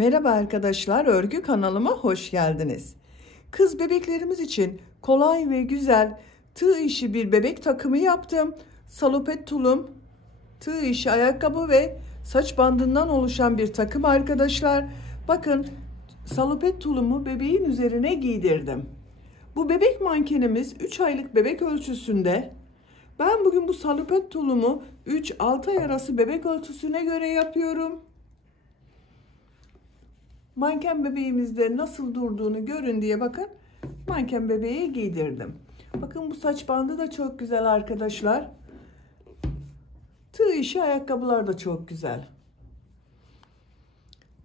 Merhaba arkadaşlar, örgü kanalıma hoş geldiniz. Kız bebeklerimiz için kolay ve güzel tığ işi bir bebek takımı yaptım. Salopet tulum, tığ işi ayakkabı ve saç bandından oluşan bir takım arkadaşlar. Bakın, salopet tulumu bebeğin üzerine giydirdim. Bu bebek mankenimiz 3 aylık bebek ölçüsünde. Ben bugün bu salopet tulumu 3-6 ay arası bebek ölçüsüne göre yapıyorum. Manken bebeğimizde nasıl durduğunu görün diye bakın manken bebeğe giydirdim. Bakın bu saç bandı da çok güzel arkadaşlar. Tığ işi ayakkabılar da çok güzel.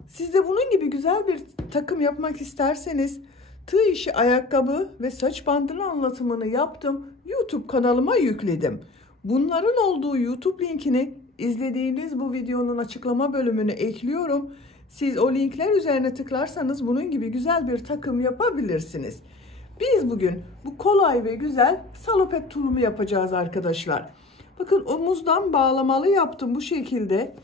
Siz de bunun gibi güzel bir takım yapmak isterseniz tığ işi ayakkabı ve saç bandının anlatımını yaptım. YouTube kanalıma yükledim. Bunların olduğu YouTube linkini izlediğiniz bu videonun açıklama bölümüne ekliyorum. Siz o linkler üzerine tıklarsanız bunun gibi güzel bir takım yapabilirsiniz. Biz bugün bu kolay ve güzel salopet tulumu yapacağız arkadaşlar. Bakın omuzdan bağlamalı yaptım bu şekilde.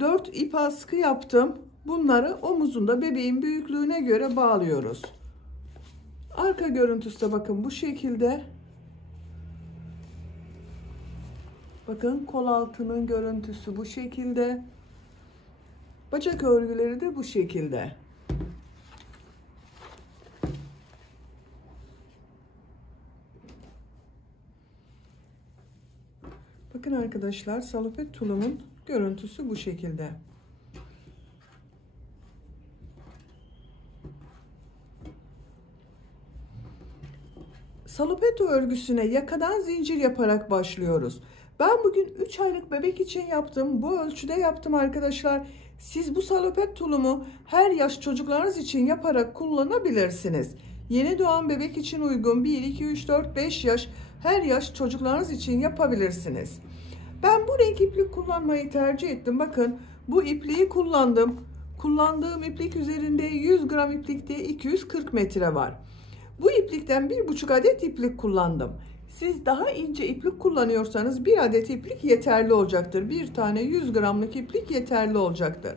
4 ip askı yaptım. Bunları omuzunda bebeğin büyüklüğüne göre bağlıyoruz. Arka görüntüsü de bakın bu şekilde. Bakın kol altının görüntüsü bu şekilde. Bacak örgüleri de bu şekilde. Bakın arkadaşlar, salopet tulumun görüntüsü bu şekilde. Salopet örgüsüne yakadan zincir yaparak başlıyoruz. Ben bugün 3 aylık bebek için yaptım. Bu ölçüde yaptım arkadaşlar. Siz bu salopet tulumu her yaş çocuklarınız için yaparak kullanabilirsiniz. Yeni doğan bebek için uygun 1, 2, 3, 4, 5 yaş her yaş çocuklarınız için yapabilirsiniz. Ben bu renk iplik kullanmayı tercih ettim. Bakın bu ipliği kullandım. Kullandığım iplik üzerinde 100 gram iplikte 240 metre var. Bu iplikten 1,5 adet iplik kullandım. Siz daha ince iplik kullanıyorsanız 1 adet iplik yeterli olacaktır. Bir tane 100 gramlık iplik yeterli olacaktır.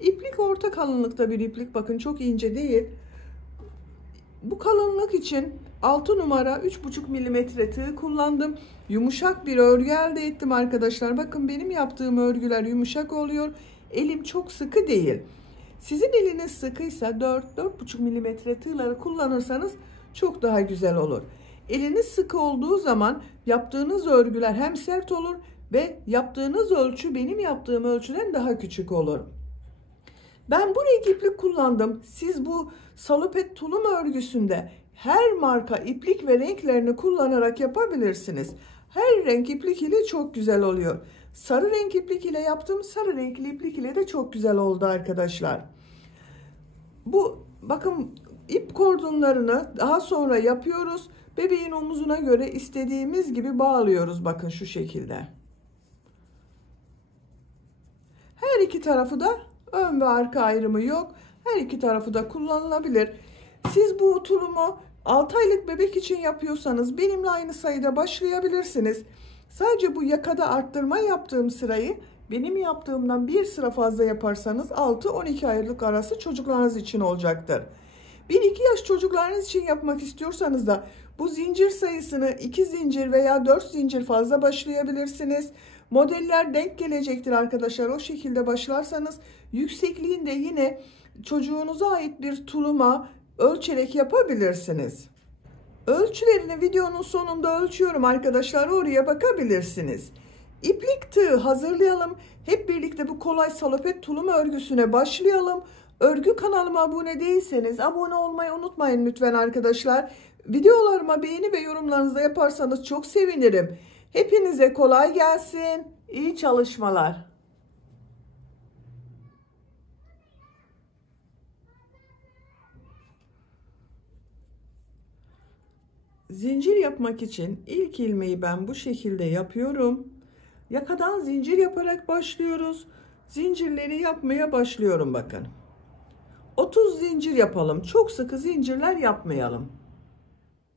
İplik orta kalınlıkta bir iplik. Bakın çok ince değil. Bu kalınlık için 6 numara 3,5 milimetre tığ kullandım. Yumuşak bir örgü elde ettim arkadaşlar. Bakın benim yaptığım örgüler yumuşak oluyor. Elim çok sıkı değil. Sizin eliniz sıkıysa 4-4,5 milimetre tığları kullanırsanız çok daha güzel olur. Eliniz sıkı olduğu zaman yaptığınız örgüler hem sert olur ve yaptığınız ölçü benim yaptığım ölçüden daha küçük olur. Ben bu renk iplik kullandım. Siz bu salopet tulum örgüsünde her marka iplik ve renklerini kullanarak yapabilirsiniz. Her renk iplik ile çok güzel oluyor. Sarı renk iplik ile yaptım. Sarı renkli iplik ile de çok güzel oldu arkadaşlar. Bu bakın ip kordonlarını daha sonra yapıyoruz. Bebeğin omuzuna göre istediğimiz gibi bağlıyoruz. Bakın şu şekilde. Her iki tarafı da ön ve arka ayrımı yok. Her iki tarafı da kullanılabilir. Siz bu tulumu 6 aylık bebek için yapıyorsanız benimle aynı sayıda başlayabilirsiniz. Sadece bu yakada arttırma yaptığım sırayı benim yaptığımdan bir sıra fazla yaparsanız 6-12 aylık arası çocuklarınız için olacaktır. 1-2 yaş çocuklarınız için yapmak istiyorsanız da bu zincir sayısını 2 zincir veya 4 zincir fazla başlayabilirsiniz. Modeller denk gelecektir arkadaşlar. O şekilde başlarsanız yüksekliğinde yine çocuğunuza ait bir tuluma ölçerek yapabilirsiniz. Ölçülerini videonun sonunda ölçüyorum arkadaşlar. Oraya bakabilirsiniz. İplik tığ hazırlayalım. Hep birlikte bu kolay salopet tulum örgüsüne başlayalım. Örgü kanalıma abone değilseniz abone olmayı unutmayın lütfen arkadaşlar. Videolarıma beğeni ve yorumlarınızı da yaparsanız çok sevinirim. Hepinize kolay gelsin. İyi çalışmalar. Zincir yapmak için ilk ilmeği ben bu şekilde yapıyorum. Yakadan zincir yaparak başlıyoruz. Zincirleri yapmaya başlıyorum bakın. 30 zincir yapalım. Çok sıkı zincirler yapmayalım.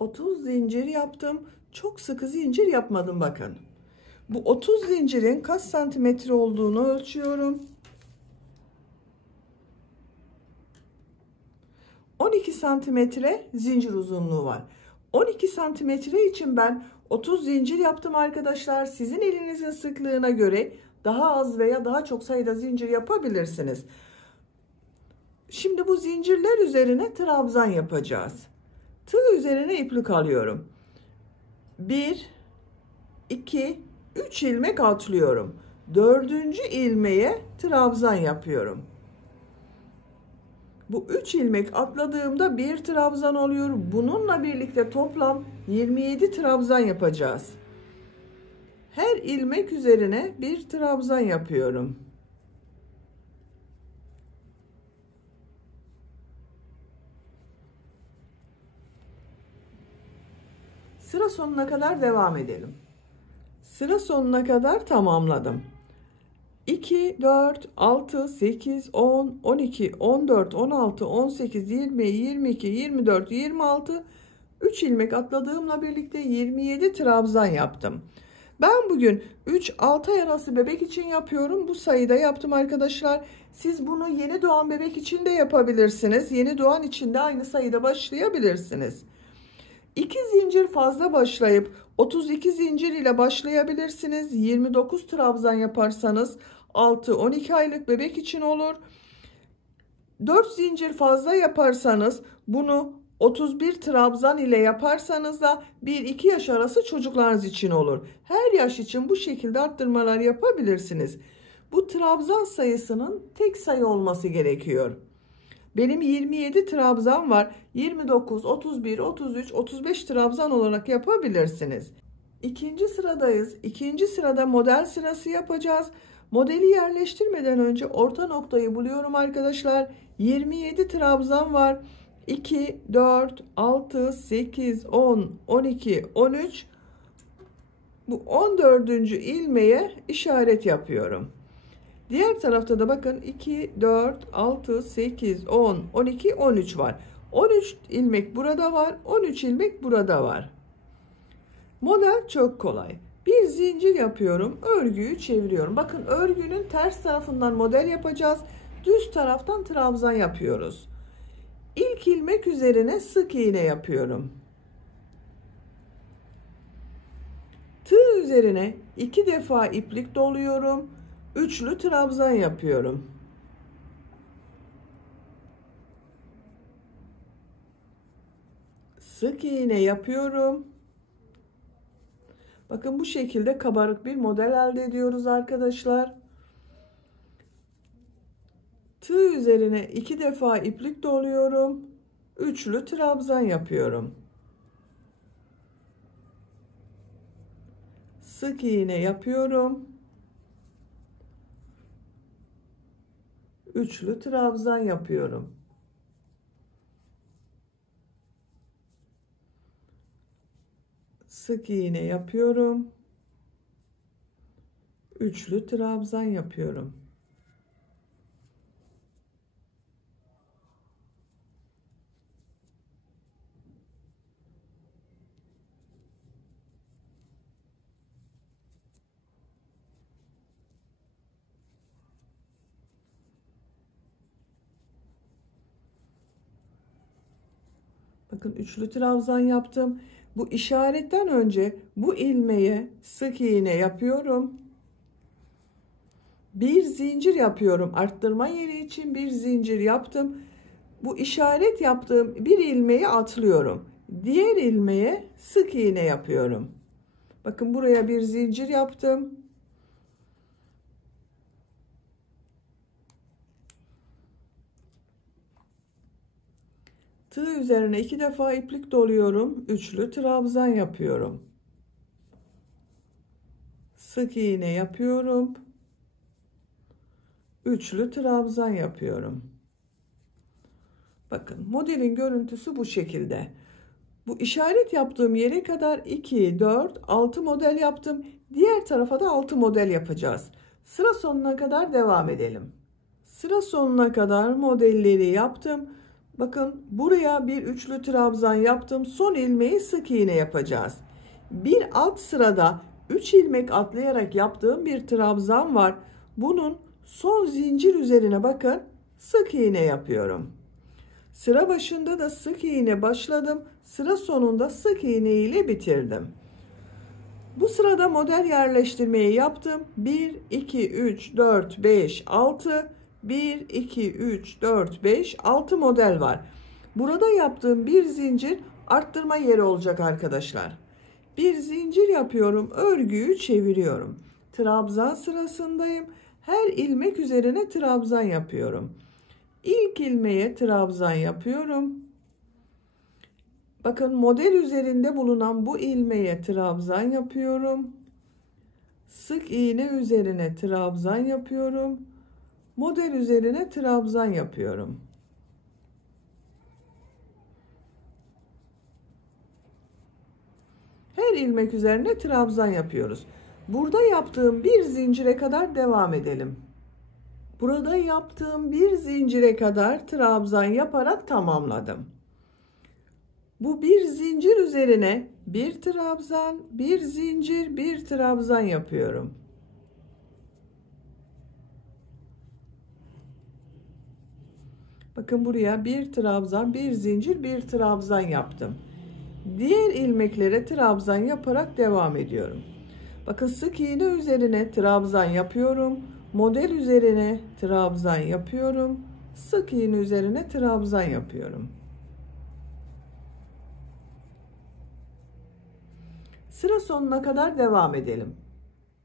30 zincir yaptım. Çok sıkı zincir yapmadım bakın. Bu 30 zincirin kaç santimetre olduğunu ölçüyorum. 12 santimetre zincir uzunluğu var. 12 santimetre için ben 30 zincir yaptım arkadaşlar. Sizin elinizin sıklığına göre daha az veya daha çok sayıda zincir yapabilirsiniz. Şimdi bu zincirler üzerine trabzan yapacağız. Tığ üzerine iplik alıyorum. 1, 2, 3 ilmek atlıyorum. 4. ilmeğe trabzan yapıyorum. Bu 3 ilmek atladığımda bir trabzan oluyor. Bununla birlikte toplam 27 trabzan yapacağız. Her ilmek üzerine bir trabzan yapıyorum. Sıra sonuna kadar devam edelim. Sıra sonuna kadar tamamladım. 2, 4, 6, 8, 10, 12, 14, 16, 18, 20, 22, 24, 26, 3 ilmek atladığımla birlikte 27 trabzan yaptım. Ben bugün 3-6 ay arası bebek için yapıyorum. Bu sayıda yaptım arkadaşlar. Siz bunu yeni doğan bebek için de yapabilirsiniz. Yeni doğan için de aynı sayıda başlayabilirsiniz. 2 zincir fazla başlayıp 32 zincir ile başlayabilirsiniz. 29 trabzan yaparsanız 6-12 aylık bebek için olur. 4 zincir fazla yaparsanız bunu 31 trabzan ile yaparsanız da 1-2 yaş arası çocuklarınız için olur. Her yaş için bu şekilde arttırmalar yapabilirsiniz. Bu trabzan sayısının tek sayı olması gerekiyor. Benim 27 trabzan var. 29, 31, 33, 35 trabzan olarak yapabilirsiniz. İkinci sıradayız. İkinci sırada model sırası yapacağız. Modeli yerleştirmeden önce orta noktayı buluyorum arkadaşlar. 27 trabzan var. 2, 4, 6, 8, 10, 12, 13. Bu 14. ilmeğe işaret yapıyorum. Diğer tarafta da bakın 2, 4, 6, 8, 10, 12, 13 var. 13 ilmek burada var. 13 ilmek burada var. Model çok kolay. Bir zincir yapıyorum. Örgüyü çeviriyorum. Bakın örgünün ters tarafından model yapacağız. Düz taraftan trabzan yapıyoruz. İlk ilmek üzerine sık iğne yapıyorum. Tığ üzerine 2 defa iplik doluyorum. Üçlü trabzan yapıyorum. Sık iğne yapıyorum. Bakın bu şekilde kabarık bir model elde ediyoruz arkadaşlar. Tığ üzerine 2 defa iplik doluyorum. Üçlü trabzan yapıyorum. Sık iğne yapıyorum. Üçlü trabzan yapıyorum. Sık iğne yapıyorum. Üçlü trabzan yapıyorum. Bakın üçlü trabzan yaptım. Bu işaretten önce bu ilmeğe sık iğne yapıyorum. Bir zincir yapıyorum. Arttırma yeri için bir zincir yaptım. Bu işaret yaptığım bir ilmeği atlıyorum. Diğer ilmeğe sık iğne yapıyorum. Bakın buraya bir zincir yaptım. Tığ üzerine 2 defa iplik doluyorum. Üçlü trabzan yapıyorum. Sık iğne yapıyorum. Üçlü trabzan yapıyorum. Bakın modelin görüntüsü bu şekilde. Bu işaret yaptığım yere kadar 2, 4, 6 model yaptım. Diğer tarafa da 6 model yapacağız. Sıra sonuna kadar devam edelim. Sıra sonuna kadar modelleri yaptım. Bakın buraya bir üçlü trabzan yaptım. Son ilmeği sık iğne yapacağız. Bir alt sırada 3 ilmek atlayarak yaptığım bir trabzan var. Bunun son zincir üzerine bakın sık iğne yapıyorum. Sıra başında da sık iğne başladım. Sıra sonunda sık iğne ile bitirdim. Bu sırada model yerleştirmeyi yaptım. 1, 2, 3, 4, 5, 6. 1, 2, 3, 4, 5, 6 model var. Burada yaptığım bir zincir arttırma yeri olacak arkadaşlar. Bir zincir yapıyorum. Örgüyü çeviriyorum. Trabzan sırasındayım. Her ilmek üzerine trabzan yapıyorum. İlk ilmeğe trabzan yapıyorum. Bakın model üzerinde bulunan bu ilmeğe trabzan yapıyorum. Sık iğne üzerine trabzan yapıyorum. Model üzerine trabzan yapıyorum. Her ilmek üzerine trabzan yapıyoruz. Burada yaptığım bir zincire kadar devam edelim. Burada yaptığım bir zincire kadar trabzan yaparak tamamladım. Bu bir zincir üzerine bir trabzan, bir zincir, bir trabzan yapıyorum. Bakın buraya bir trabzan, bir zincir, bir trabzan yaptım. Diğer ilmeklere trabzan yaparak devam ediyorum. Bakın sık iğne üzerine trabzan yapıyorum. Model üzerine trabzan yapıyorum. Sık iğne üzerine trabzan yapıyorum. Sıra sonuna kadar devam edelim.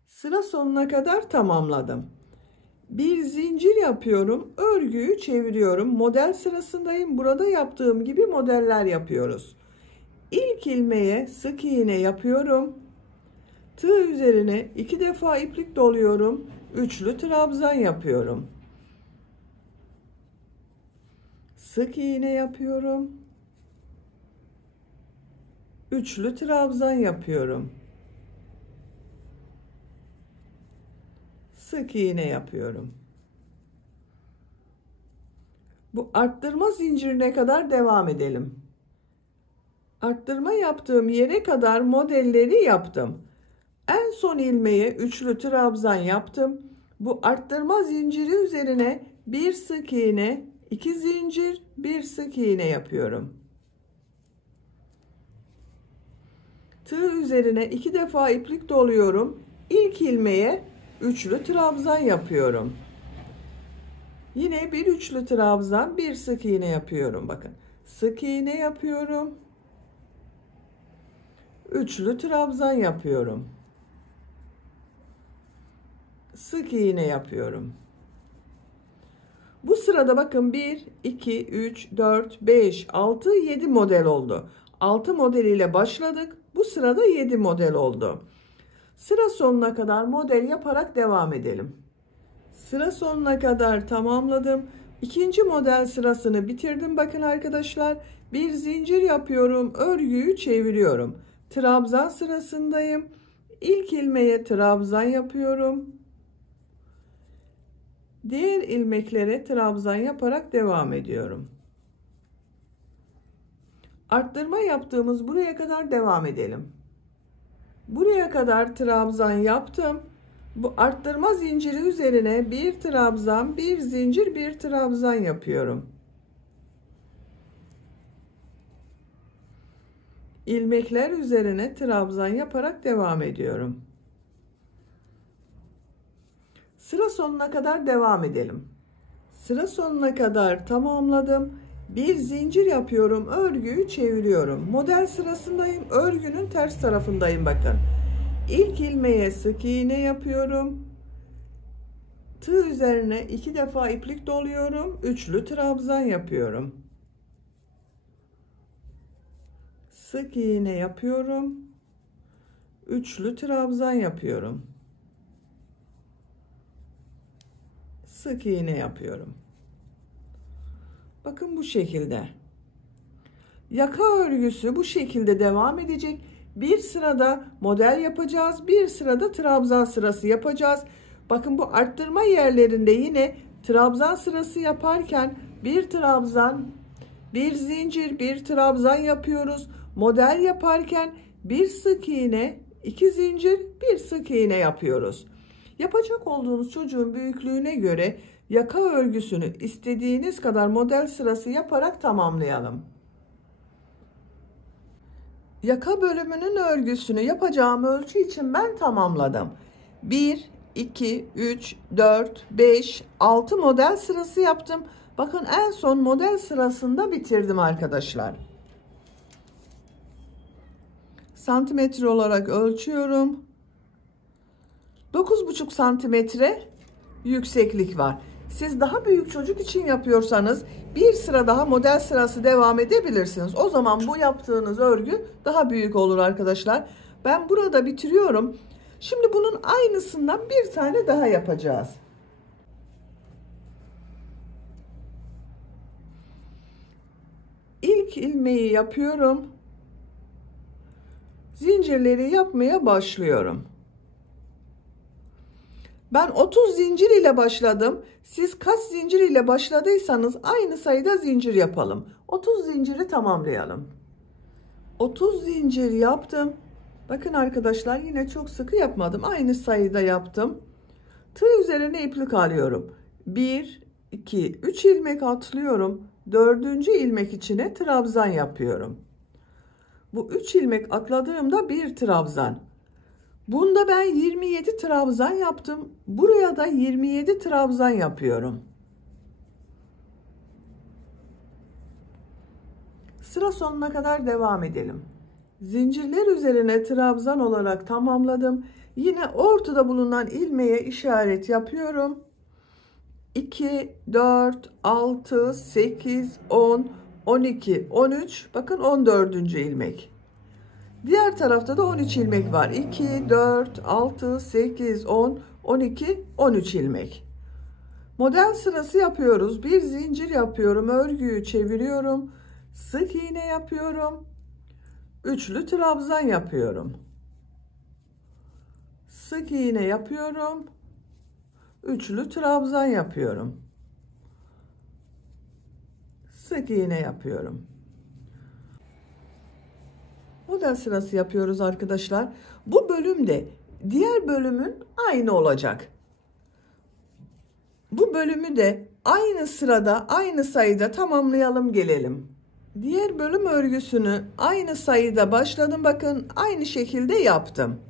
Sıra sonuna kadar tamamladım. Bir zincir yapıyorum. Örgüyü çeviriyorum. Model sırasındayım. Burada yaptığım gibi modeller yapıyoruz. İlk ilmeğe sık iğne yapıyorum. Tığ üzerine 2 defa iplik doluyorum. Üçlü trabzan yapıyorum. Sık iğne yapıyorum. Üçlü trabzan yapıyorum. Sık iğne yapıyorum. Bu arttırma zincirine kadar devam edelim. Arttırma yaptığım yere kadar modelleri yaptım. En son ilmeğe üçlü trabzan yaptım. Bu arttırma zinciri üzerine bir sık iğne, 2 zincir, bir sık iğne yapıyorum. Tığ üzerine 2 defa iplik doluyorum. İlk ilmeğe üçlü trabzan yapıyorum. Yine bir üçlü trabzan, bir sık iğne yapıyorum. Bakın. Sık iğne yapıyorum. Üçlü trabzan yapıyorum. Sık iğne yapıyorum. Bu sırada bakın 1, 2, 3, 4, 5, 6, 7 model oldu. 6 model ile başladık. Bu sırada 7 model oldu. Sıra sonuna kadar model yaparak devam edelim. Sıra sonuna kadar tamamladım. İkinci model sırasını bitirdim. Bakın arkadaşlar, bir zincir yapıyorum. Örgüyü çeviriyorum. Trabzan sırasındayım. İlk ilmeğe trabzan yapıyorum. Diğer ilmeklere trabzan yaparak devam ediyorum. Arttırma yaptığımız buraya kadar devam edelim. Buraya kadar trabzan yaptım. Bu arttırma zinciri üzerine bir trabzan, bir zincir, bir trabzan yapıyorum. İlmekler üzerine trabzan yaparak devam ediyorum. Sıra sonuna kadar devam edelim. Sıra sonuna kadar tamamladım. Bir zincir yapıyorum. Örgüyü çeviriyorum. Model sırasındayım. Örgünün ters tarafındayım bakın. İlk ilmeğe sık iğne yapıyorum. Tığ üzerine 2 defa iplik doluyorum. Üçlü trabzan yapıyorum. Sık iğne yapıyorum. Üçlü trabzan yapıyorum. Sık iğne yapıyorum. Bakın bu şekilde. Yaka örgüsü bu şekilde devam edecek. Bir sırada model yapacağız. Bir sırada trabzan sırası yapacağız. Bakın bu arttırma yerlerinde yine trabzan sırası yaparken bir trabzan, bir zincir, bir trabzan yapıyoruz. Model yaparken bir sık iğne, 2 zincir, bir sık iğne yapıyoruz. Yapacak olduğunuz çocuğun büyüklüğüne göre yaka örgüsünü istediğiniz kadar model sırası yaparak tamamlayalım. Yaka bölümünün örgüsünü yapacağım ölçü için ben tamamladım. 1, 2, 3, 4, 5, 6 model sırası yaptım. Bakın en son model sırasında bitirdim arkadaşlar. Santimetre olarak ölçüyorum. 9,5 santimetre yükseklik var. Siz daha büyük çocuk için yapıyorsanız bir sıra daha model sırası devam edebilirsiniz. O zaman bu yaptığınız örgü daha büyük olur arkadaşlar. Ben burada bitiriyorum. Şimdi bunun aynısından bir tane daha yapacağız. İlk ilmeği yapıyorum. Zincirleri yapmaya başlıyorum. Ben 30 zincir ile başladım. Siz kaç zincir ile başladıysanız aynı sayıda zincir yapalım. 30 zinciri tamamlayalım. 30 zincir yaptım. Bakın arkadaşlar, yine çok sıkı yapmadım. Aynı sayıda yaptım. Tığ üzerine iplik alıyorum. 1, 2, 3 ilmek atlıyorum. 4. ilmek içine trabzan yapıyorum. Bu 3 ilmek atladığımda bir trabzan. Bunda ben 27 trabzan yaptım. Buraya da 27 trabzan yapıyorum. Sıra sonuna kadar devam edelim. Zincirler üzerine trabzan olarak tamamladım. Yine ortada bulunan ilmeğe işaret yapıyorum. 2, 4, 6, 8, 10, 12, 13. Bakın 14. ilmek. Diğer tarafta da 13 ilmek var. 2, 4, 6, 8, 10, 12, 13 ilmek. Model sırası yapıyoruz. Bir zincir yapıyorum. Örgüyü çeviriyorum. Sık iğne yapıyorum. Üçlü trabzan yapıyorum. Sık iğne yapıyorum. Üçlü trabzan yapıyorum. Sık iğne yapıyorum. Model sırası yapıyoruz arkadaşlar. Bu bölümde diğer bölümün aynı olacak. Bu bölümü de aynı sırada, aynı sayıda tamamlayalım gelelim. Diğer bölüm örgüsünü aynı sayıda başladım. Bakın aynı şekilde yaptım.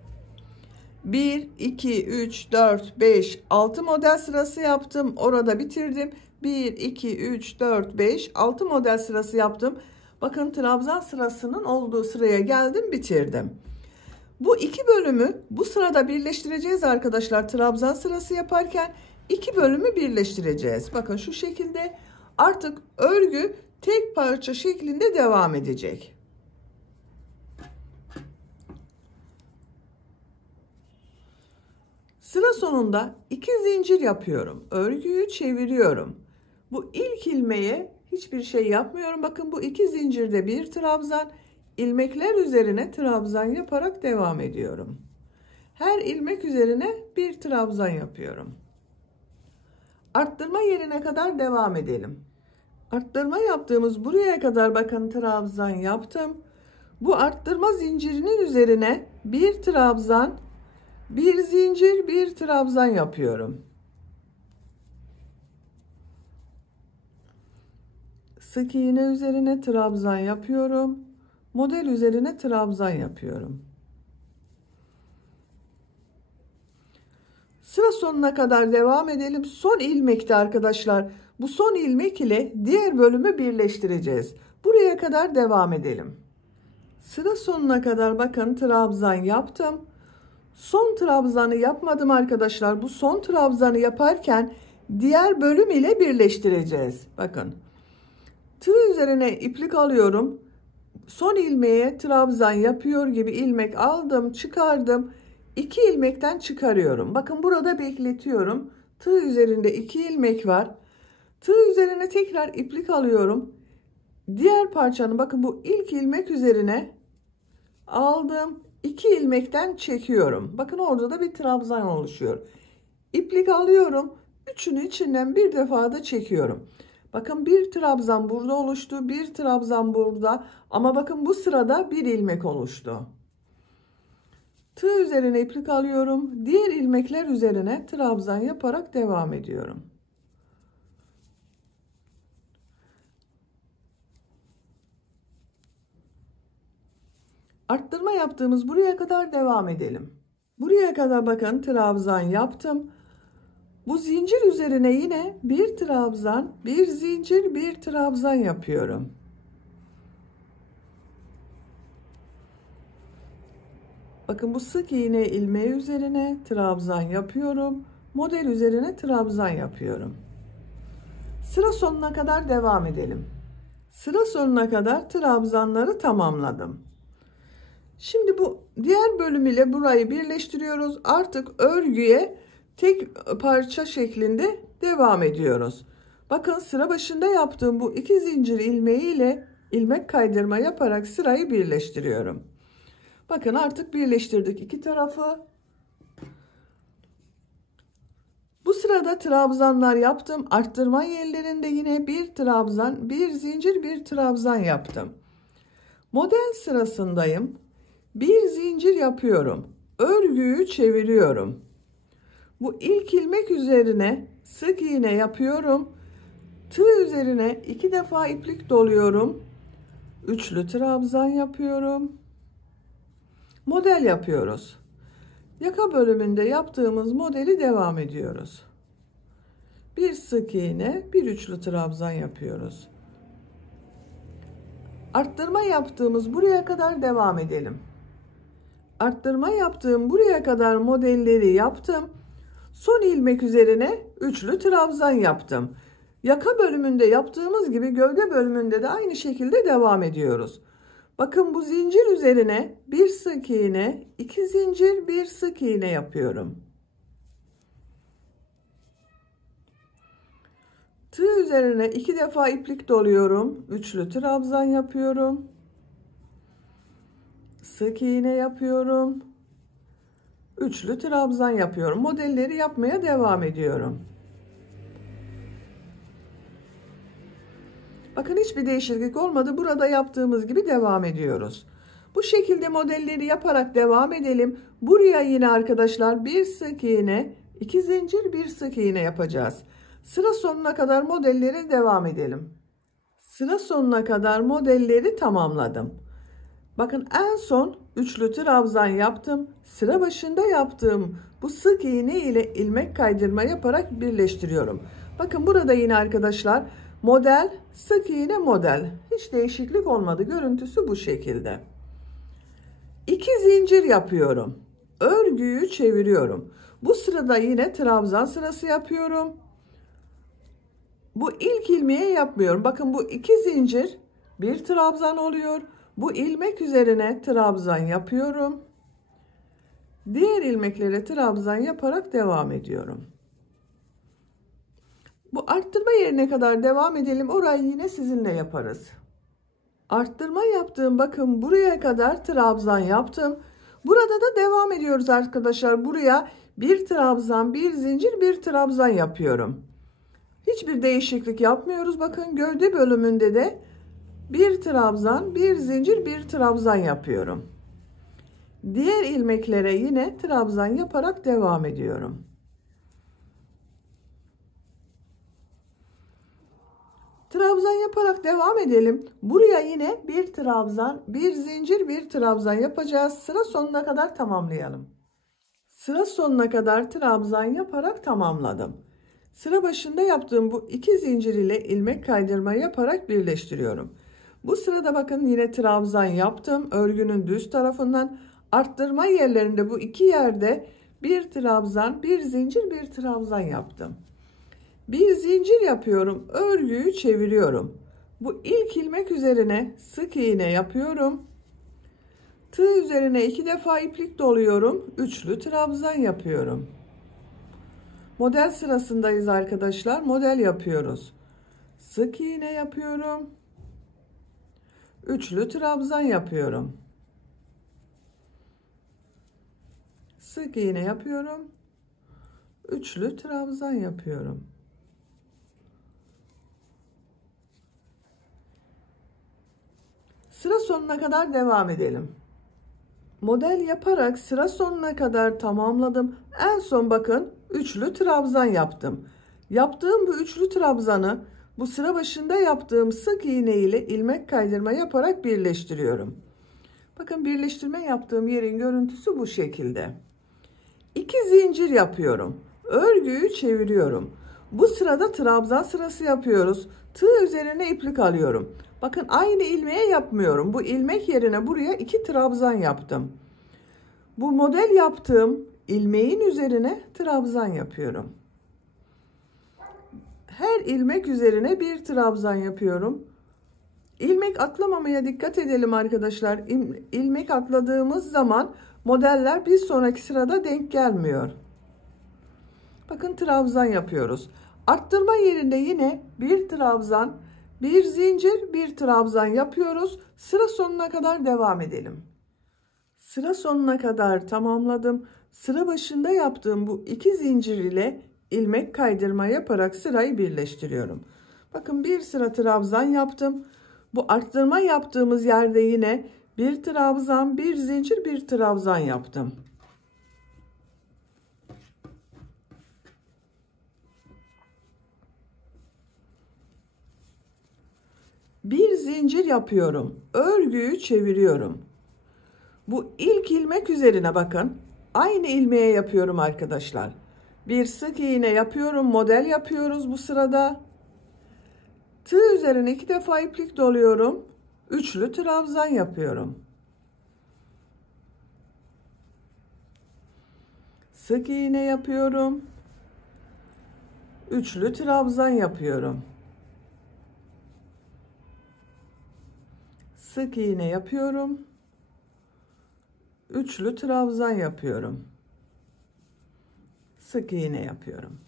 1, 2, 3, 4, 5, 6 model sırası yaptım. Orada bitirdim. 1, 2, 3, 4, 5, 6 model sırası yaptım. Bakın trabzan sırasının olduğu sıraya geldim, bitirdim. Bu iki bölümü bu sırada birleştireceğiz arkadaşlar. Trabzan sırası yaparken iki bölümü birleştireceğiz. Bakın şu şekilde artık örgü tek parça şeklinde devam edecek. Sıra sonunda 2 zincir yapıyorum. Örgüyü çeviriyorum. Bu ilk ilmeğe hiçbir şey yapmıyorum. Bakın bu 2 zincirde bir trabzan, ilmekler üzerine trabzan yaparak devam ediyorum. Her ilmek üzerine bir trabzan yapıyorum. Arttırma yerine kadar devam edelim. Arttırma yaptığımız buraya kadar bakın trabzan yaptım. Bu arttırma zincirinin üzerine bir trabzan, bir zincir, bir trabzan yapıyorum. Sık iğne üzerine trabzan yapıyorum. Model üzerine trabzan yapıyorum. Sıra sonuna kadar devam edelim. Son ilmekte arkadaşlar. Bu son ilmek ile diğer bölümü birleştireceğiz. Buraya kadar devam edelim. Sıra sonuna kadar bakın trabzan yaptım. Son trabzanı yapmadım arkadaşlar. Bu son trabzanı yaparken diğer bölüm ile birleştireceğiz. Bakın. Tığ üzerine iplik alıyorum. Son ilmeğe trabzan yapıyor gibi ilmek aldım, çıkardım. 2 ilmekten çıkarıyorum. Bakın burada bekletiyorum. Tığ üzerinde 2 ilmek var. Tığ üzerine tekrar iplik alıyorum. Diğer parçanın bakın bu ilk ilmek üzerine aldım. 2 ilmekten çekiyorum. Bakın orada da bir trabzan oluşuyor. İplik alıyorum. Üçünü içinden bir defa da çekiyorum. Bakın bir trabzan burada oluştu. Bir trabzan burada. Ama bakın bu sırada bir ilmek oluştu. Tığ üzerine iplik alıyorum. Diğer ilmekler üzerine trabzan yaparak devam ediyorum. Arttırma yaptığımız buraya kadar devam edelim. Buraya kadar bakın trabzan yaptım. Bu zincir üzerine yine bir trabzan, bir zincir, bir trabzan yapıyorum. Bakın bu sık iğne ilmeği üzerine trabzan yapıyorum. Model üzerine trabzan yapıyorum. Sıra sonuna kadar devam edelim. Sıra sonuna kadar trabzanları tamamladım. Şimdi bu diğer bölüm ile burayı birleştiriyoruz. Artık örgüye tek parça şeklinde devam ediyoruz. Bakın sıra başında yaptığım bu 2 zincir ilmeği ile ilmek kaydırma yaparak sırayı birleştiriyorum. Bakın artık birleştirdik iki tarafı. Bu sırada trabzanlar yaptım. Arttırma yerlerinde yine bir trabzan, bir zincir, bir trabzan yaptım. Model sırasındayım. Bir zincir yapıyorum. Örgüyü çeviriyorum. Bu ilk ilmek üzerine sık iğne yapıyorum. Tığ üzerine 2 defa iplik doluyorum. Üçlü trabzan yapıyorum. Model yapıyoruz. Yaka bölümünde yaptığımız modeli devam ediyoruz. Bir sık iğne, bir üçlü trabzan yapıyoruz. Arttırma yaptığımız buraya kadar devam edelim. Arttırma yaptığım buraya kadar modelleri yaptım. Son ilmek üzerine üçlü trabzan yaptım. Yaka bölümünde yaptığımız gibi gövde bölümünde de aynı şekilde devam ediyoruz. Bakın bu zincir üzerine bir sık iğne, 2 zincir, bir sık iğne yapıyorum. Tığ üzerine 2 defa iplik doluyorum. Üçlü trabzan yapıyorum. Sık iğne yapıyorum. Üçlü trabzan yapıyorum. Modelleri yapmaya devam ediyorum. Bakın hiçbir değişiklik olmadı. Burada yaptığımız gibi devam ediyoruz. Bu şekilde modelleri yaparak devam edelim. Buraya yine arkadaşlar bir sık iğne, 2 zincir, bir sık iğne yapacağız. Sıra sonuna kadar modelleri devam edelim. Sıra sonuna kadar modelleri tamamladım. Bakın en son üçlü trabzan yaptım. Sıra başında yaptığım bu sık iğne ile ilmek kaydırma yaparak birleştiriyorum. Bakın burada yine arkadaşlar model, sık iğne, model. Hiç değişiklik olmadı. Görüntüsü bu şekilde. 2 zincir yapıyorum. Örgüyü çeviriyorum. Bu sırada yine trabzan sırası yapıyorum. Bu ilk ilmeği yapmıyorum. Bakın bu 2 zincir, bir trabzan oluyor. Bu ilmek üzerine trabzan yapıyorum. Diğer ilmeklere trabzan yaparak devam ediyorum. Bu arttırma yerine kadar devam edelim. Orayı yine sizinle yaparız. Arttırma yaptığım bakın buraya kadar trabzan yaptım. Burada da devam ediyoruz arkadaşlar. Buraya bir trabzan, bir zincir, bir trabzan yapıyorum. Hiçbir değişiklik yapmıyoruz. Bakın gövde bölümünde de bir trabzan, bir zincir, bir trabzan yapıyorum. Diğer ilmeklere yine trabzan yaparak devam ediyorum. Trabzan yaparak devam edelim. Buraya yine bir trabzan, bir zincir, bir trabzan yapacağız. Sıra sonuna kadar tamamlayalım. Sıra sonuna kadar trabzan yaparak tamamladım. Sıra başında yaptığım bu 2 zincir ile ilmek kaydırma yaparak birleştiriyorum. Bu sırada bakın yine trabzan yaptım. Örgünün düz tarafından arttırma yerlerinde bu iki yerde bir trabzan, bir zincir, bir trabzan yaptım. Bir zincir yapıyorum. Örgüyü çeviriyorum. Bu ilk ilmek üzerine sık iğne yapıyorum. Tığ üzerine 2 defa iplik doluyorum. Üçlü trabzan yapıyorum. Model sırasındayız arkadaşlar. Model yapıyoruz. Sık iğne yapıyorum. Üçlü trabzan yapıyorum. Sık iğne yapıyorum. Üçlü trabzan yapıyorum. Sıra sonuna kadar devam edelim. Model yaparak sıra sonuna kadar tamamladım. En son bakın üçlü trabzan yaptım. Yaptığım bu üçlü trabzanı bu sıra başında yaptığım sık iğne ile ilmek kaydırma yaparak birleştiriyorum. Bakın birleştirme yaptığım yerin görüntüsü bu şekilde. 2 zincir yapıyorum. Örgüyü çeviriyorum. Bu sırada trabzan sırası yapıyoruz. Tığ üzerine iplik alıyorum. Bakın aynı ilmeğe yapmıyorum. Bu ilmek yerine buraya 2 trabzan yaptım. Bu model yaptığım ilmeğin üzerine trabzan yapıyorum. Her ilmek üzerine bir trabzan yapıyorum. İlmek atlamamaya dikkat edelim arkadaşlar. İlmek atladığımız zaman modeller bir sonraki sırada denk gelmiyor. Bakın trabzan yapıyoruz. Arttırma yerinde yine bir trabzan, bir zincir, bir trabzan yapıyoruz. Sıra sonuna kadar devam edelim. Sıra sonuna kadar tamamladım. Sıra başında yaptığım bu 2 zincir ile ilmek kaydırma yaparak sırayı birleştiriyorum. Bakın bir sıra trabzan yaptım. Bu arttırma yaptığımız yerde yine bir trabzan, bir zincir, bir trabzan yaptım. Bir zincir yapıyorum. Örgüyü çeviriyorum. Bu ilk ilmek üzerine bakın. Aynı ilmeğe yapıyorum arkadaşlar. Bir sık iğne yapıyorum. Model yapıyoruz bu sırada. Tığ üzerine 2 defa iplik doluyorum. Üçlü trabzan yapıyorum. Sık iğne yapıyorum. Üçlü trabzan yapıyorum. Sık iğne yapıyorum. Üçlü trabzan yapıyorum. Sık iğne yapıyorum.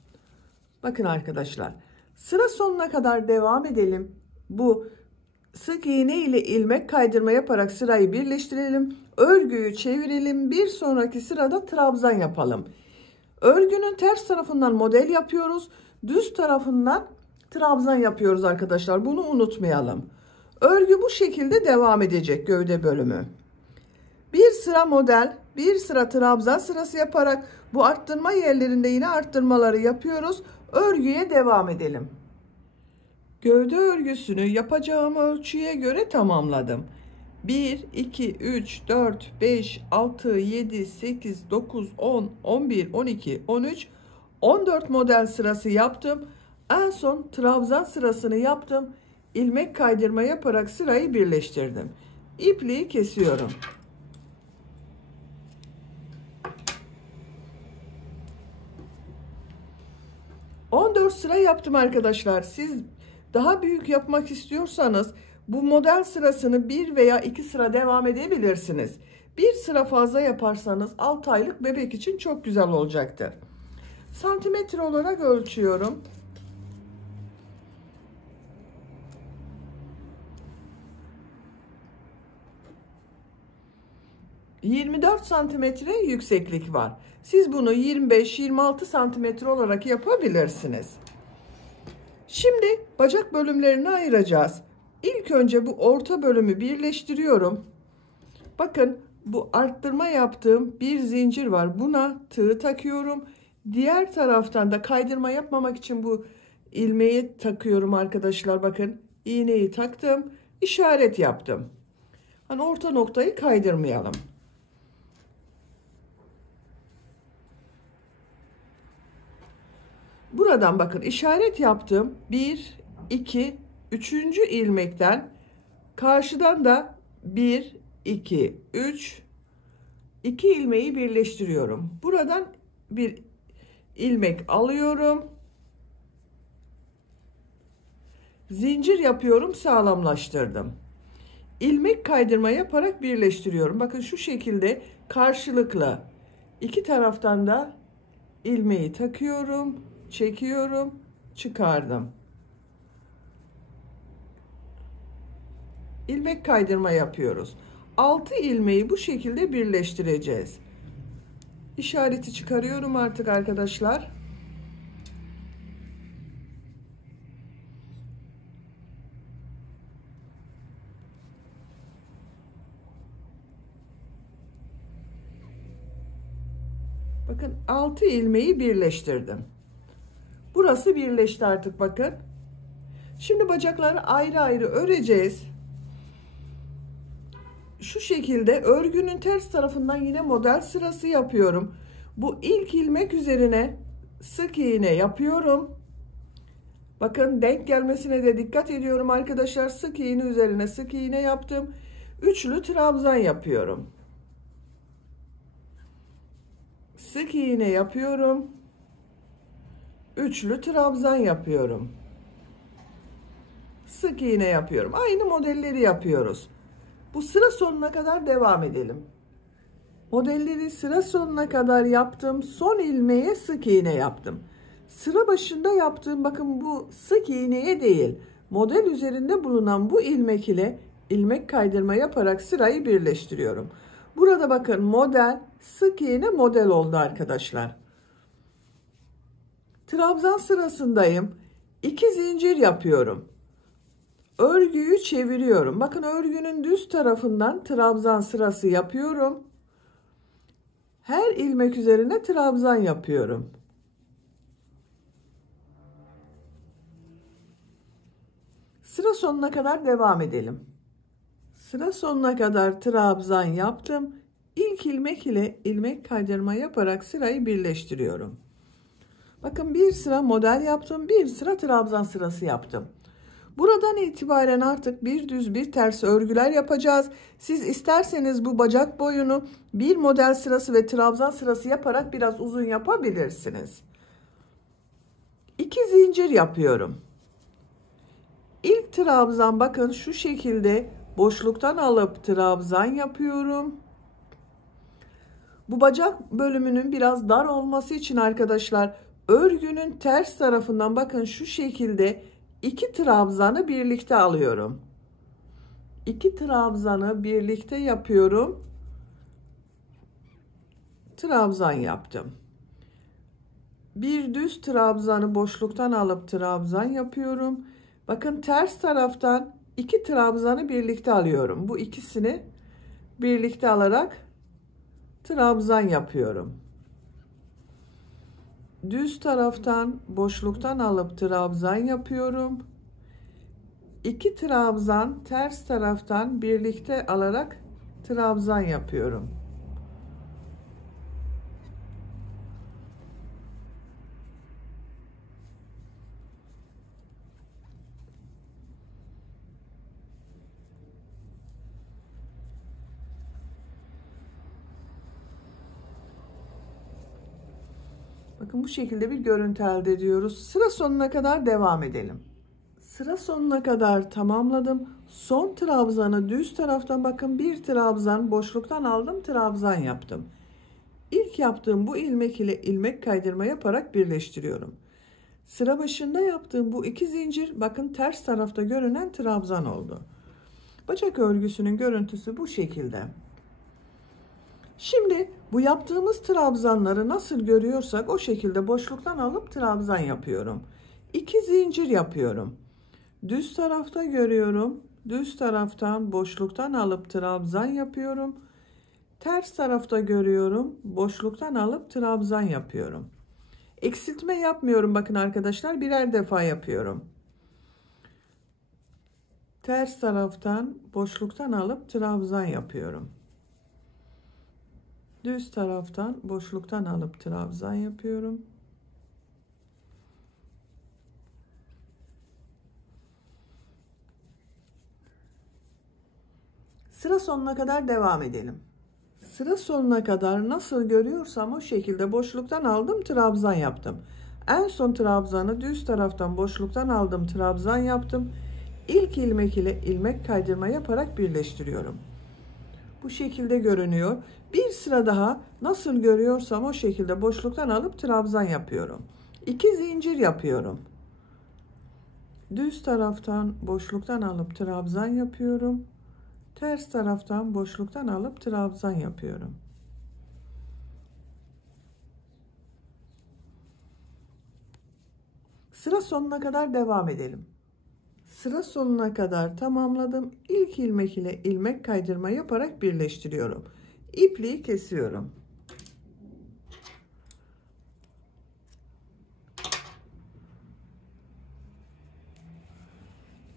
Bakın arkadaşlar, sıra sonuna kadar devam edelim. Bu sık iğne ile ilmek kaydırma yaparak sırayı birleştirelim. Örgüyü çevirelim. Bir sonraki sırada trabzan yapalım. Örgünün ters tarafından model yapıyoruz. Düz tarafından trabzan yapıyoruz arkadaşlar. Bunu unutmayalım. Örgü bu şekilde devam edecek, gövde bölümü. Bir sıra model, bir sıra trabzan sırası yaparak bu arttırma yerlerinde yine arttırmaları yapıyoruz. Örgüye devam edelim. Gövde örgüsünü yapacağım ölçüye göre tamamladım. 1, 2, 3, 4, 5, 6, 7, 8, 9, 10, 11, 12, 13, 14 model sırası yaptım. En son trabzan sırasını yaptım. İlmek kaydırma yaparak sırayı birleştirdim. İpliği kesiyorum. ...14 sıra yaptım arkadaşlar. Siz daha büyük yapmak istiyorsanız bu model sırasını 1 veya 2 sıra devam edebilirsiniz. Bir sıra fazla yaparsanız 6 aylık bebek için çok güzel olacaktır. Santimetre olarak ölçüyorum. ...24 santimetre yükseklik var. Siz bunu 25-26 santimetre olarak yapabilirsiniz. Şimdi bacak bölümlerini ayıracağız. İlk önce bu orta bölümü birleştiriyorum. Bakın bu arttırma yaptığım bir zincir var. Buna tığ takıyorum. Diğer taraftan da kaydırma yapmamak için bu ilmeği takıyorum arkadaşlar. Bakın iğneyi taktım. İşaret yaptım. Hani orta noktayı kaydırmayalım. Buradan bakın işaret yaptım. 1, 2, 3. ilmekten karşıdan da 1, 2, 3, 2 ilmeği birleştiriyorum. Buradan bir ilmek alıyorum. Zincir yapıyorum, sağlamlaştırdım. İlmek kaydırma yaparak birleştiriyorum. Bakın şu şekilde karşılıklı iki taraftan da ilmeği takıyorum, çekiyorum, çıkardım. İlmek kaydırma yapıyoruz. 6 ilmeği bu şekilde birleştireceğiz. İşareti çıkarıyorum artık arkadaşlar. 6 ilmeği birleştirdim. Burası birleşti artık bakın. Şimdi bacakları ayrı ayrı öreceğiz. Şu şekilde örgünün ters tarafından yine model sırası yapıyorum. Bu ilk ilmek üzerine sık iğne yapıyorum. Bakın denk gelmesine de dikkat ediyorum arkadaşlar. Sık iğne üzerine sık iğne yaptım. Üçlü trabzan yapıyorum. Sık iğne yapıyorum. Üçlü trabzan yapıyorum. Sık iğne yapıyorum. Aynı modelleri yapıyoruz. Bu sıra sonuna kadar devam edelim. Modelleri sıra sonuna kadar yaptım. Son ilmeğe sık iğne yaptım. Sıra başında yaptığım bakın bu sık iğneye değil, model üzerinde bulunan bu ilmek ile ilmek kaydırma yaparak sırayı birleştiriyorum. Burada bakın model, sık iğne model oldu arkadaşlar. Trabzan sırasındayım. 2 zincir yapıyorum. Örgüyü çeviriyorum. Bakın örgünün düz tarafından trabzan sırası yapıyorum. Her ilmek üzerine trabzan yapıyorum. Sıra sonuna kadar devam edelim. Sıra sonuna kadar trabzan yaptım. İlk ilmek ile ilmek kaydırma yaparak sırayı birleştiriyorum. Bakın bir sıra model yaptım, bir sıra trabzan sırası yaptım. Buradan itibaren artık bir düz bir ters örgüler yapacağız. Siz isterseniz bu bacak boyunu bir model sırası ve trabzan sırası yaparak biraz uzun yapabilirsiniz. 2 zincir yapıyorum. İlk trabzan bakın şu şekilde boşluktan alıp trabzan yapıyorum. Bu bacak bölümünün biraz dar olması için arkadaşlar örgünün ters tarafından bakın şu şekilde 2 trabzanı birlikte alıyorum. 2 trabzanı birlikte yapıyorum. Trabzan yaptım. Bir düz trabzanı boşluktan alıp trabzan yapıyorum. Bakın ters taraftan 2 trabzanı birlikte alıyorum. Bu ikisini birlikte alarak trabzan yapıyorum. Düz taraftan boşluktan alıp trabzan yapıyorum. 2 trabzan ters taraftan birlikte alarak trabzan yapıyorum. Bakın bu şekilde bir görüntü elde ediyoruz. Sıra sonuna kadar devam edelim. Sıra sonuna kadar tamamladım. Son trabzanı düz taraftan bakın bir trabzan boşluktan aldım, trabzan yaptım. İlk yaptığım bu ilmek ile ilmek kaydırma yaparak birleştiriyorum. Sıra başında yaptığım bu 2 zincir bakın ters tarafta görünen trabzan oldu. Bacak örgüsünün görüntüsü bu şekilde. Şimdi bu yaptığımız trabzanları nasıl görüyorsak o şekilde boşluktan alıp trabzan yapıyorum. 2 zincir yapıyorum. Düz tarafta görüyorum. Düz taraftan boşluktan alıp trabzan yapıyorum. Ters tarafta görüyorum. Boşluktan alıp trabzan yapıyorum. Eksiltme yapmıyorum bakın arkadaşlar. Birer defa yapıyorum. Ters taraftan boşluktan alıp trabzan yapıyorum. Düz taraftan boşluktan alıp trabzan yapıyorum. Sıra sonuna kadar devam edelim. Sıra sonuna kadar nasıl görüyorsam o şekilde boşluktan aldım, trabzan yaptım. En son trabzanı düz taraftan boşluktan aldım, trabzan yaptım. İlk ilmek ile ilmek kaydırma yaparak birleştiriyorum. Bu şekilde görünüyor. Bir sıra daha nasıl görüyorsam o şekilde boşluktan alıp trabzan yapıyorum. 2 zincir yapıyorum. Düz taraftan boşluktan alıp trabzan yapıyorum. Ters taraftan boşluktan alıp trabzan yapıyorum. Sıra sonuna kadar devam edelim. Sıra sonuna kadar tamamladım. İlk ilmek ile ilmek kaydırma yaparak birleştiriyorum. İpliği kesiyorum.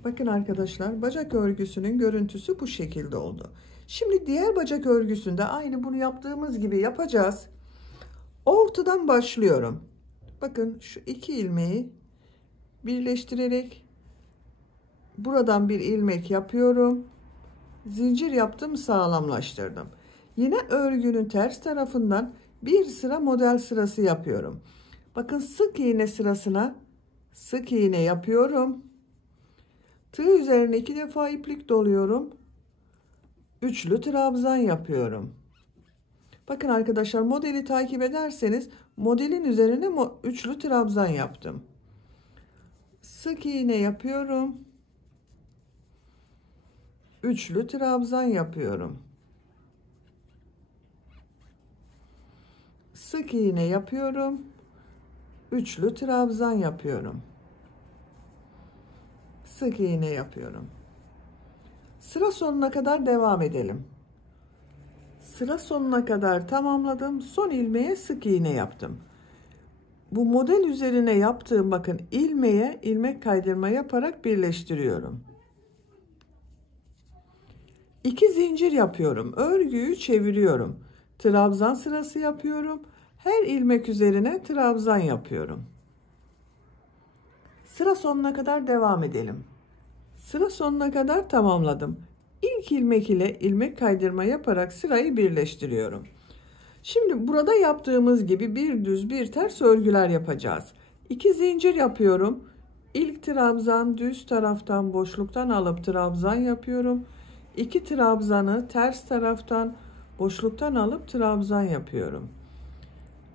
Bakın arkadaşlar, bacak örgüsünün görüntüsü bu şekilde oldu. Şimdi diğer bacak örgüsünde aynı bunu yaptığımız gibi yapacağız. Ortadan başlıyorum. Bakın şu iki ilmeği birleştirerek buradan bir ilmek yapıyorum. Zincir yaptım, sağlamlaştırdım. Yine örgünün ters tarafından bir sıra model sırası yapıyorum. Bakın sık iğne sırasına sık iğne yapıyorum. Tığ üzerine 2 defa iplik doluyorum. Üçlü trabzan yapıyorum. Bakın arkadaşlar, modeli takip ederseniz modelin üzerine üçlü trabzan yaptım. Sık iğne yapıyorum. Üçlü trabzan yapıyorum. Sık iğne yapıyorum. Üçlü trabzan yapıyorum. Sık iğne yapıyorum. Sıra sonuna kadar devam edelim. Sıra sonuna kadar tamamladım. Son ilmeğe sık iğne yaptım. Bu model üzerine yaptığım bakın ilmeğe ilmek kaydırma yaparak birleştiriyorum. 2 zincir yapıyorum. Örgüyü çeviriyorum. Trabzan sırası yapıyorum. Her ilmek üzerine trabzan yapıyorum. Sıra sonuna kadar devam edelim. Sıra sonuna kadar tamamladım. İlk ilmek ile ilmek kaydırma yaparak sırayı birleştiriyorum. Şimdi burada yaptığımız gibi bir düz bir ters örgüler yapacağız. 2 zincir yapıyorum. İlk trabzan düz taraftan boşluktan alıp trabzan yapıyorum. 2 trabzanı ters taraftan boşluktan alıp trabzan yapıyorum.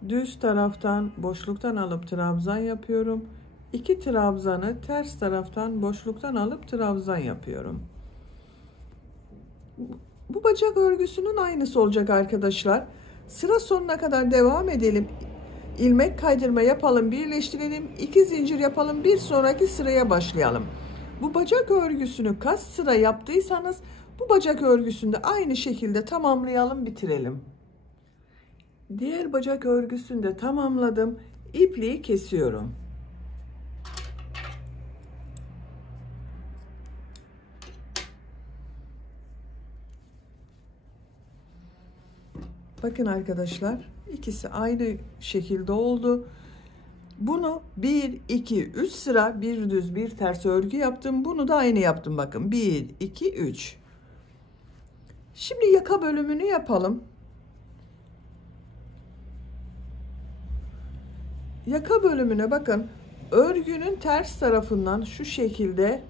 Düz taraftan boşluktan alıp trabzan yapıyorum. 2 trabzanı ters taraftan boşluktan alıp trabzan yapıyorum. Bu bacak örgüsünün aynısı olacak arkadaşlar. Sıra sonuna kadar devam edelim. İlmek kaydırma yapalım, birleştirelim, 2 zincir yapalım, bir sonraki sıraya başlayalım. Bu bacak örgüsünü kaç sıra yaptıysanız bu bacak örgüsünde aynı şekilde tamamlayalım, bitirelim. Diğer bacak örgüsünü de tamamladım. İpliği kesiyorum. Bakın arkadaşlar, ikisi aynı şekilde oldu. Bunu 1 2 3 sıra bir düz bir ters örgü yaptım. Bunu da aynı yaptım. Bakın 1 2 3. Şimdi yaka bölümünü yapalım. Yaka bölümüne bakın. Örgünün ters tarafından şu şekilde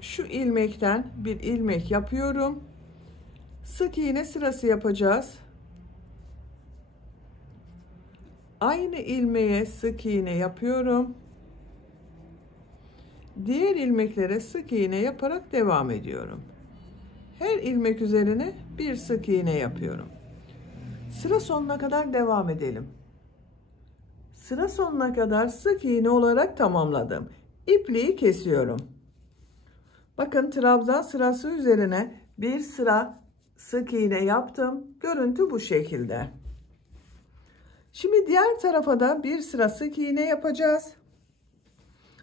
şu ilmekten bir ilmek yapıyorum. Sık iğne sırası yapacağız. Aynı ilmeğe sık iğne yapıyorum. Diğer ilmeklere sık iğne yaparak devam ediyorum. Her ilmek üzerine bir sık iğne yapıyorum. Sıra sonuna kadar devam edelim. Sıra sonuna kadar sık iğne olarak tamamladım. İpliği kesiyorum. Bakın trabzan sırası üzerine bir sıra sık iğne yaptım. Görüntü bu şekilde. Şimdi diğer tarafa da bir sıra sık iğne yapacağız.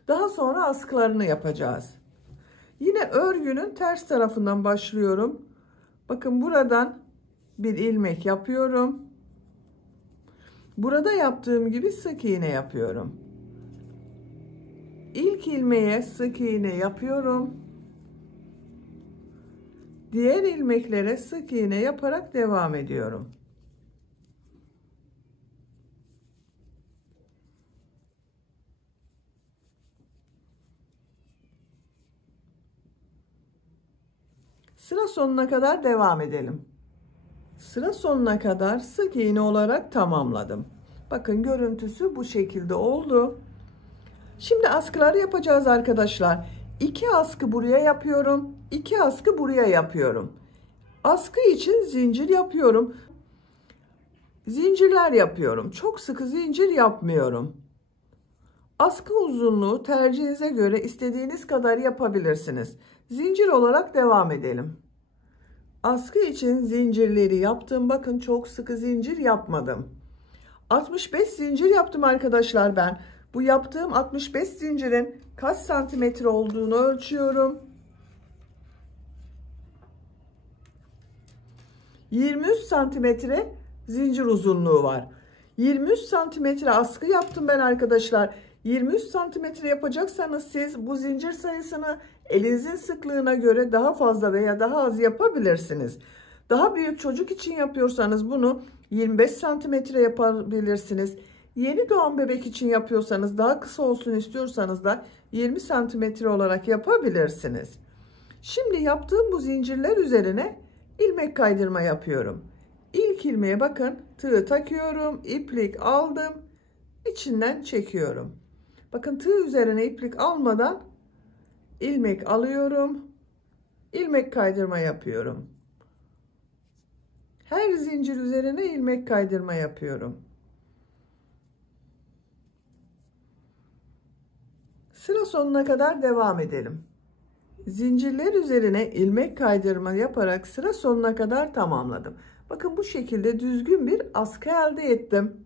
Daha sonra askılarını yapacağız. Yine örgünün ters tarafından başlıyorum. Bakın buradan bir ilmek yapıyorum. Burada yaptığım gibi sık iğne yapıyorum. İlk ilmeğe sık iğne yapıyorum. Diğer ilmeklere sık iğne yaparak devam ediyorum. Sıra sonuna kadar devam edelim. Sıra sonuna kadar sık iğne olarak tamamladım. Bakın görüntüsü bu şekilde oldu. Şimdi askıları yapacağız arkadaşlar. 2 askı buraya yapıyorum. 2 askı buraya yapıyorum. Askı için zincir yapıyorum. Zincirler yapıyorum. Çok sıkı zincir yapmıyorum. Askı uzunluğu tercihinize göre istediğiniz kadar yapabilirsiniz. Zincir olarak devam edelim. Askı için zincirleri yaptım. Bakın çok sıkı zincir yapmadım. 65 zincir yaptım arkadaşlar ben. Bu yaptığım 65 zincirin kaç santimetre olduğunu ölçüyorum. 23 santimetre zincir uzunluğu var. 23 santimetre askı yaptım ben arkadaşlar. 23 santimetre yapacaksanız siz bu zincir sayısını elinizin sıklığına göre daha fazla veya daha az yapabilirsiniz. Daha büyük çocuk için yapıyorsanız bunu 25 santimetre yapabilirsiniz. Yeni doğan bebek için yapıyorsanız, daha kısa olsun istiyorsanız da 20 santimetre olarak yapabilirsiniz. Şimdi yaptığım bu zincirler üzerine ilmek kaydırma yapıyorum. İlk ilmeğe bakın, tığı takıyorum, iplik aldım, içinden çekiyorum. Bakın tığ üzerine iplik almadan ilmek alıyorum, ilmek kaydırma yapıyorum. Her zincir üzerine ilmek kaydırma yapıyorum. Sıra sonuna kadar devam edelim. Zincirler üzerine ilmek kaydırma yaparak sıra sonuna kadar tamamladım. Bakın bu şekilde düzgün bir askı elde ettim.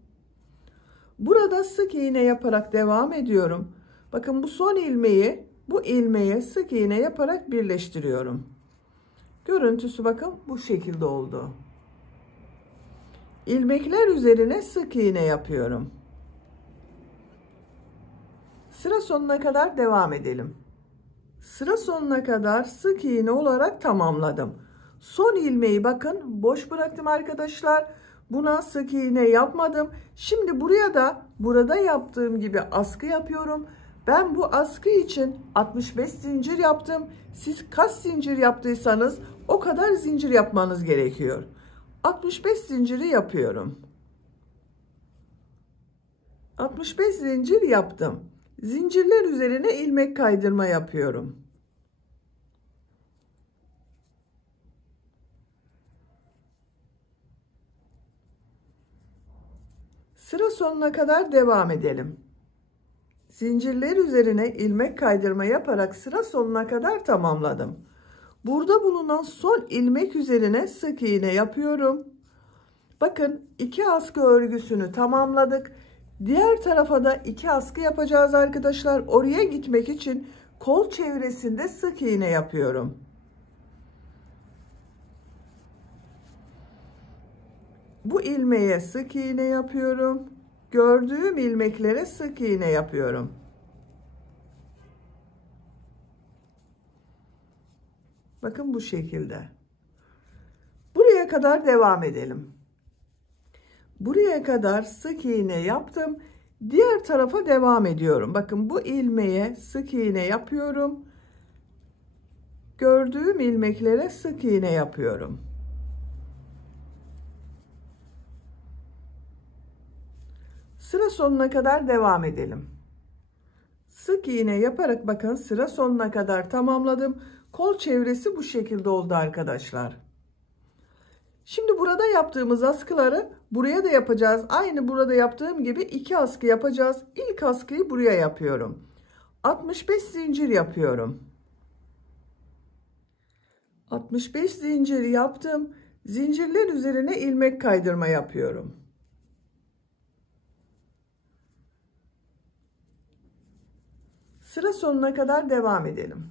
Burada sık iğne yaparak devam ediyorum. Bakın bu son ilmeği bu ilmeğe sık iğne yaparak birleştiriyorum. Görüntüsü bakın bu şekilde oldu. İlmekler üzerine sık iğne yapıyorum. Sıra sonuna kadar devam edelim. Sıra sonuna kadar sık iğne olarak tamamladım. Son ilmeği bakın boş bıraktım arkadaşlar. Buna sık iğne yapmadım. Şimdi buraya da burada yaptığım gibi askı yapıyorum. Ben bu askı için 65 zincir yaptım. Siz kaç zincir yaptıysanız o kadar zincir yapmanız gerekiyor. 65 zinciri yapıyorum. 65 zincir yaptım. Zincirler üzerine ilmek kaydırma yapıyorum. Sıra sonuna kadar devam edelim. Zincirler üzerine ilmek kaydırma yaparak sıra sonuna kadar tamamladım. Burada bulunan son ilmek üzerine sık iğne yapıyorum. Bakın 2 askı örgüsünü tamamladık. Diğer tarafa da 2 askı yapacağız arkadaşlar. Oraya gitmek için kol çevresinde sık iğne yapıyorum. Bu ilmeğe sık iğne yapıyorum. Gördüğüm ilmeklere sık iğne yapıyorum. Bakın bu şekilde. Buraya kadar devam edelim. Buraya kadar sık iğne yaptım. Diğer tarafa devam ediyorum. Bakın bu ilmeğe sık iğne yapıyorum. Gördüğüm ilmeklere sık iğne yapıyorum. Sıra sonuna kadar devam edelim. Sık iğne yaparak bakın sıra sonuna kadar tamamladım. Kol çevresi bu şekilde oldu arkadaşlar. Şimdi burada yaptığımız askıları buraya da yapacağız. Aynı burada yaptığım gibi 2 askı yapacağız. İlk askıyı buraya yapıyorum. 65 zincir yapıyorum. 65 zincir yaptım. Zincirler üzerine ilmek kaydırma yapıyorum. Sıra sonuna kadar devam edelim.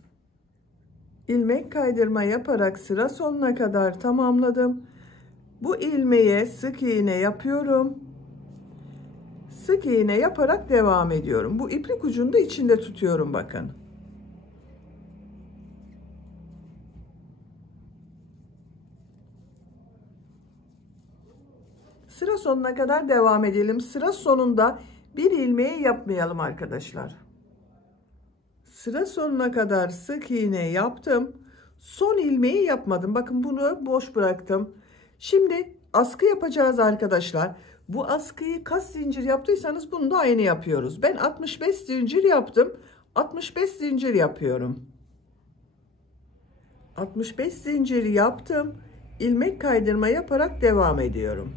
İlmek kaydırma yaparak sıra sonuna kadar tamamladım. Bu ilmeğe sık iğne yapıyorum. Sık iğne yaparak devam ediyorum. Bu iplik ucunu da içinde tutuyorum bakın. Sıra sonuna kadar devam edelim. Sıra sonunda bir ilmeği yapmayalım arkadaşlar. Sıra sonuna kadar sık iğne yaptım. Son ilmeği yapmadım. Bakın bunu boş bıraktım. Şimdi askı yapacağız arkadaşlar. Bu askıyı kaç zincir yaptıysanız bunu da aynı yapıyoruz. Ben 65 zincir yaptım. 65 zincir yapıyorum. 65 zincir yaptım. İlmek kaydırma yaparak devam ediyorum.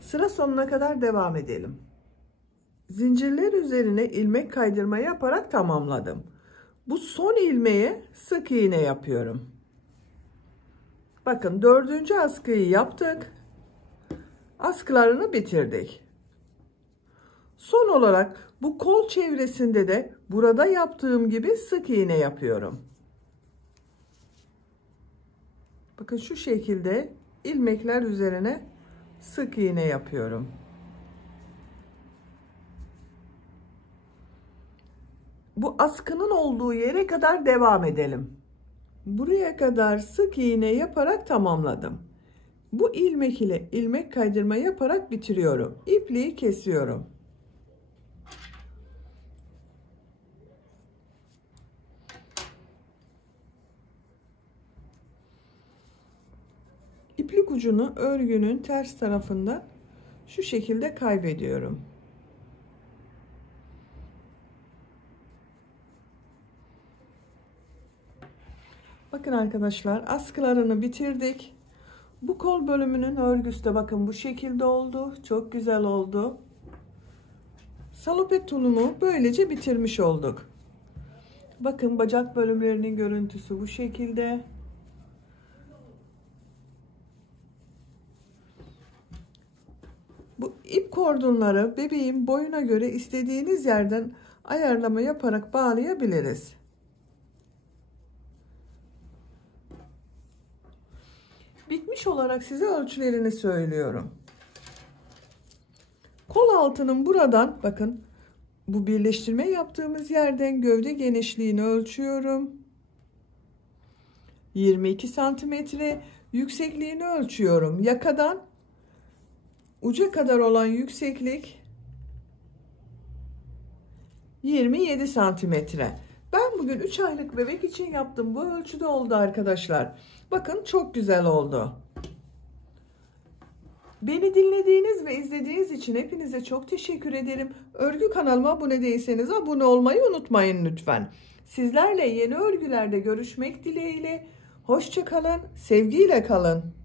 Sıra sonuna kadar devam edelim. Zincirler üzerine ilmek kaydırma yaparak tamamladım. Bu son ilmeğe sık iğne yapıyorum. Bakın 4. askıyı yaptık. Askılarını bitirdik. Son olarak bu kol çevresinde de burada yaptığım gibi sık iğne yapıyorum. Bakın şu şekilde ilmekler üzerine sık iğne yapıyorum. Bu askının olduğu yere kadar devam edelim. Buraya kadar sık iğne yaparak tamamladım. Bu ilmek ile ilmek kaydırma yaparak bitiriyorum. İpliği kesiyorum. İplik ucunu örgünün ters tarafında şu şekilde kaybediyorum. Bakın arkadaşlar, askılarını bitirdik. Bu kol bölümünün örgüsü de bakın bu şekilde oldu. Çok güzel oldu. Salopet tulumu böylece bitirmiş olduk. Bakın bacak bölümlerinin görüntüsü bu şekilde. Bu ip kordonları bebeğin boyuna göre istediğiniz yerden ayarlama yaparak bağlayabiliriz. Bitmiş olarak size ölçülerini söylüyorum. Kol altının buradan bakın bu birleştirme yaptığımız yerden gövde genişliğini ölçüyorum. 22 santimetre yüksekliğini ölçüyorum. Yakadan uca kadar olan yükseklik 27 santimetre. Ben bugün 3 aylık bebek için yaptım. Bu ölçüde oldu arkadaşlar. Bakın çok güzel oldu. Beni dinlediğiniz ve izlediğiniz için hepinize çok teşekkür ederim. Örgü kanalıma abone değilseniz abone olmayı unutmayın lütfen. Sizlerle yeni örgülerde görüşmek dileğiyle. Hoşça kalın, sevgiyle kalın.